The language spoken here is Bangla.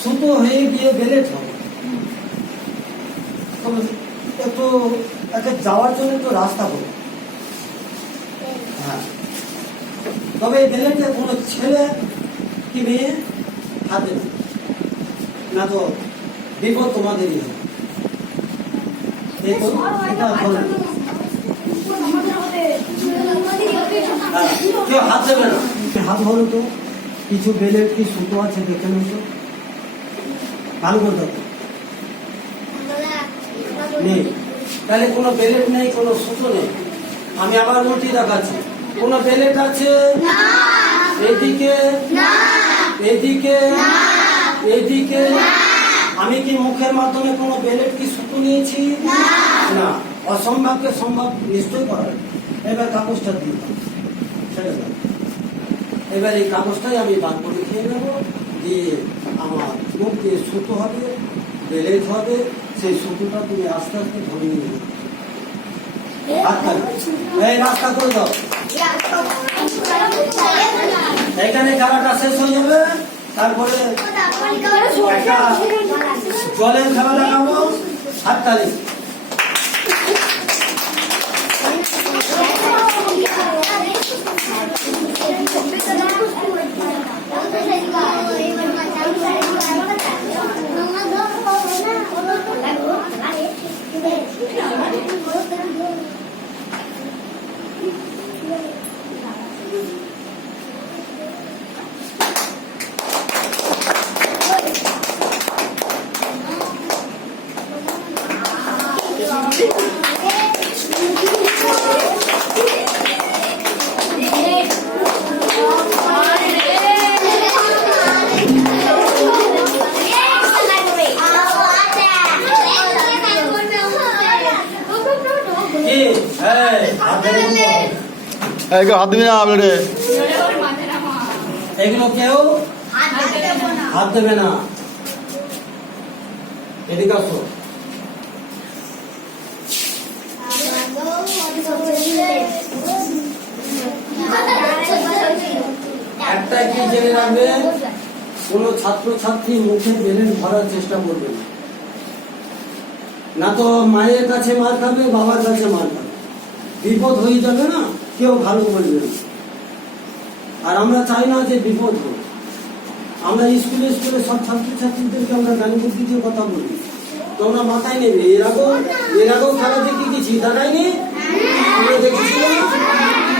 সুতো হয়ে গিয়ে বেলেট হবে। একটু একে যাওয়ার জন্য একটু রাস্তা হবে। হ্যাঁ, তবে এই বেলেটে কোনো ছেলে কি মেয়ে হাতে না, তো বিপদ তোমাদেরই হবে। এটা ধরে কেউ হাত দেবে না। হাত ধরো তো, কিছু বেলেট কি সুতো আছে দেখে নেই তো, ভালো করে দেখো। নেই, তাহলে কোনো বেলেট নেই, কোনো সুতো নেই। আমি আবার উল্টি দেখাচ্ছি, কোনো বেলেট আছে এদিকে এদিকে এদিকে। আমি কি মুখের মাধ্যমে কোনো বেলেট কি সুতো নিয়েছি? না। অসম্ভবকে সম্ভব নিশ্চয়ই করা। এবার কাগজটা দিয়ে ছেড়ে দাও। এবার এই কাগজটাই আমি বাদ করে খেয়ে নেবো, দিয়ে আমার মুখ দিয়ে সুতো হবে, বেলেট হবে। সেই সুতোটা তুমি আস্তে আস্তে ধরে নিয়ে নেবে। এই রাস্তা করে দাও। এখানে খেলাটা শেষ হয়ে যাবে, তারপরে একটা জলের খেলা দেখাবো। হাততালি। হাত দিবি না আপনি, এগুলো কেউ হাত দেবে না। এদিকে আসো। একটা কি জেনে রাখবে, কোন ছাত্র ছাত্রী মুখে বেলেট ভরার চেষ্টা করবে না, তো মায়ের কাছে মার খাবে, বাবার কাছে মার খাবে, বিপদ হয়ে যাবে না, কেউ ভালো বলবে না। আর আমরা চাই না যে বিপদ হোক। আমরা স্কুলে সব ছাত্রছাত্রীদেরকে আমরা জ্ঞান বুদ্ধি দিয়ে কথা বলি, তোমরা মাথায় নেবে। এর আগেও খেলা দেখে গেছি, দেখায়নি? দেখেছিল না?